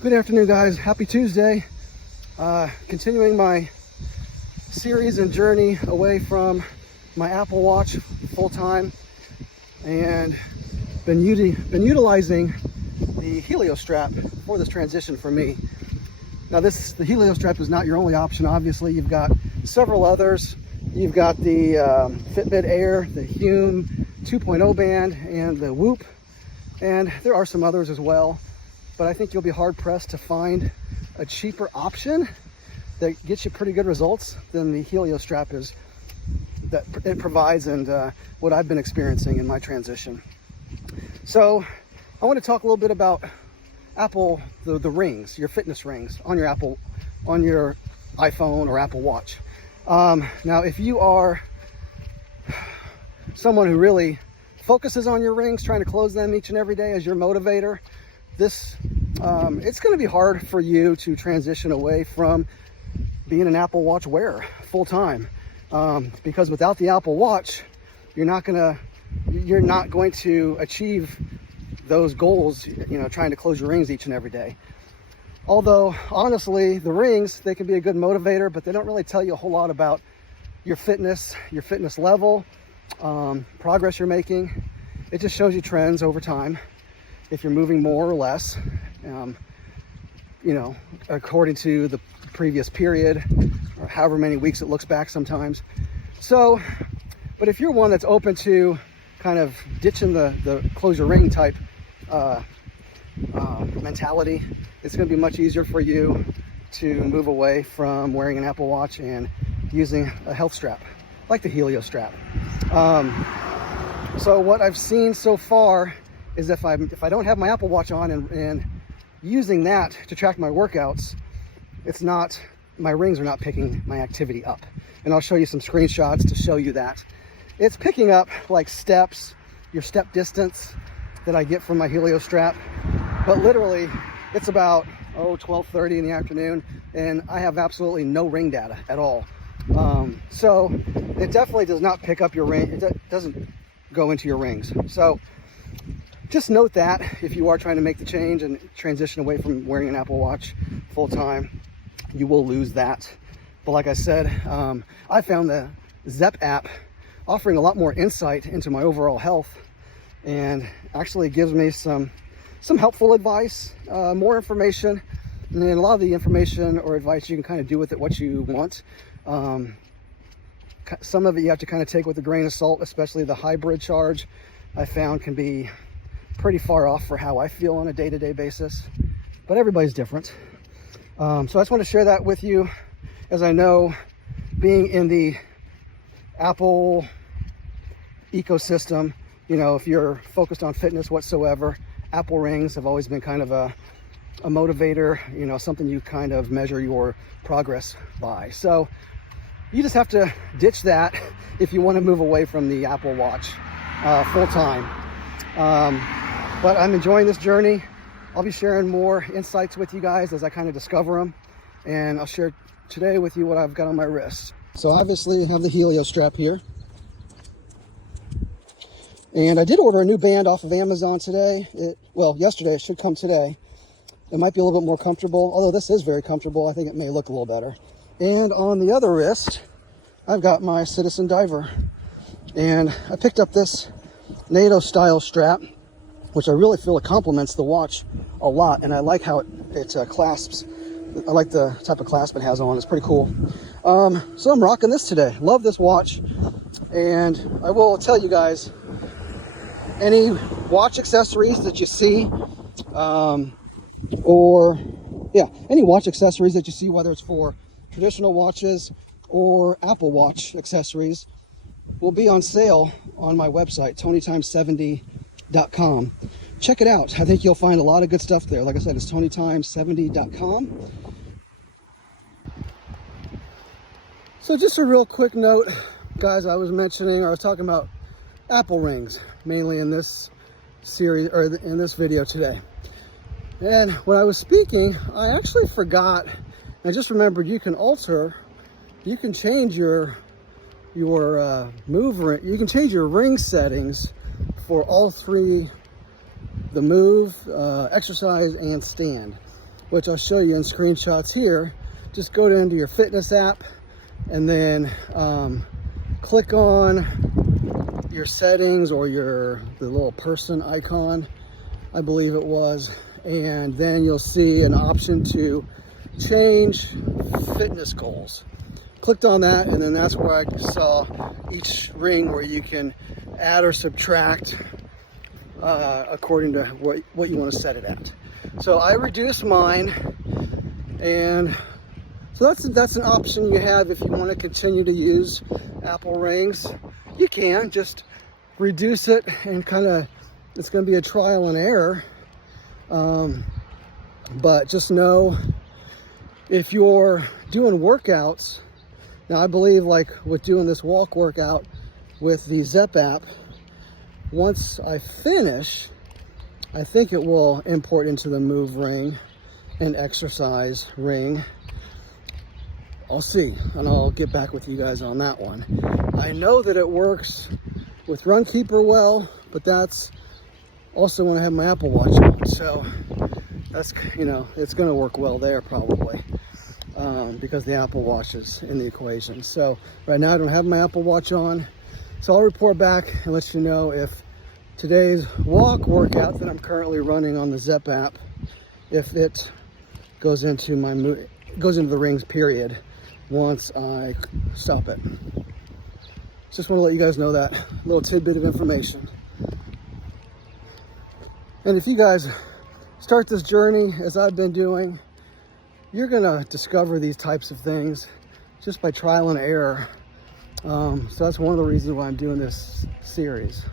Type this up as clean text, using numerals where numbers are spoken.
Good afternoon, guys. Happy Tuesday. Continuing my series and journey away from my Apple Watch full time, and been utilizing the Helio strap for this transition for me. Now, the Helio strap is not your only option. Obviously, you've got several others. You've got the Fitbit Air, the Hume 2.0 band, and the Whoop, and there are some others as well. But I think you'll be hard pressed to find a cheaper option that gets you pretty good results than the Helio strap that it provides, and what I've been experiencing in my transition. So I want to talk a little bit about Apple, the rings, your fitness rings on your iPhone or Apple Watch. Now, if you are someone who really focuses on your rings, trying to close them each and every day as your motivator, it's going to be hard for you to transition away from being an Apple Watch wearer full time, because without the Apple Watch, you're not going to achieve those goals, trying to close your rings each and every day. Although honestly, the rings, they can be a good motivator, but they don't really tell you a whole lot about your fitness level, progress you're making. It just shows you trends over time, if you're moving more or less, according to the previous period, or however many weeks it looks back sometimes. So, but if you're one that's open to kind of ditching the close your ring type mentality, it's going to be much easier for you to move away from wearing an Apple Watch and using a health strap like the Helio strap. So what I've seen so far is if I don't have my Apple Watch on and using that to track my workouts, my rings are not picking my activity up. And I'll show you some screenshots to show you that. It's picking up like steps, your step distance that I get from my Helio strap. But literally, it's about 12:30 in the afternoon, and I have absolutely no ring data at all. So it definitely does not pick up your ring. It doesn't go into your rings. So just note that if you are trying to make the change and transition away from wearing an Apple Watch full time, you will lose that. But like I said, I found the Zepp app offering a lot more insight into my overall health, and actually gives me some helpful advice, more information. And then a lot of the information or advice, you can kind of do with it what you want. Some of it you have to kind of take with a grain of salt, especially the hybrid charge I found can be pretty far off for how I feel on a day-to-day basis, but everybody's different. So I just want to share that with you, as I know, being in the Apple ecosystem, if you're focused on fitness whatsoever, Apple rings have always been kind of a motivator, something you kind of measure your progress by. So you just have to ditch that if you want to move away from the Apple Watch full time. But I'm enjoying this journey. I'll be sharing more insights with you guys as I kind of discover them, and I'll share today with you what I've got on my wrist. So obviously I have the Helio strap here, and I did order a new band off of Amazon today. Yesterday. It should come today. It might be a little bit more comfortable, although this is very comfortable. I think it may look a little better. And on the other wrist, I've got my Citizen Diver, and I picked up this NATO style strap, which I really feel it complements the watch a lot, and I like how it clasps. I like the type of clasp it has on. It's pretty cool. So I'm rocking this today. Love this watch, and I will tell you guys, any watch accessories that you see, any watch accessories that you see, whether it's for traditional watches or Apple Watch accessories, will be on sale on my website, TonyTimes70.com. Check it out. I think you'll find a lot of good stuff there. Like I said, it's TonyTimes70.com. So just a real quick note, guys, I was talking about Apple rings, mainly in this series, or in this video today. And when I was speaking, I actually forgot, I just remembered you can change your you can change your ring settings for all three, the move, exercise, and stand. which I'll show you in screenshots here. Just go into your fitness app and then click on your settings or the little person icon, I believe it was, and then you'll see an option to change fitness goals. Clicked on that, and then that's where I saw each ring where you can add or subtract according to what you want to set it at. So I reduced mine, and so that's an option you have if you want to continue to use Apple rings. You can just reduce it, and it's going to be a trial and error. But just know, if you're doing workouts, now I believe like with doing this walk workout with the Zepp app, once I finish, I think it will import into the Move ring and exercise ring. I'll see, and I'll get back with you guys on that one. I know that it works with Runkeeper well, but that's also when I have my Apple Watch on, so that's, it's going to work well there probably, because the Apple Watch is in the equation. So right now I don't have my Apple Watch on, so I'll report back and let you know if today's walk workout that I'm currently running on the Zepp app, if it goes into the rings period once I stop it. Just want to let you guys know that little tidbit of information. And if you guys start this journey as I've been doing, you're gonna discover these types of things just by trial and error. So that's one of the reasons why I'm doing this series.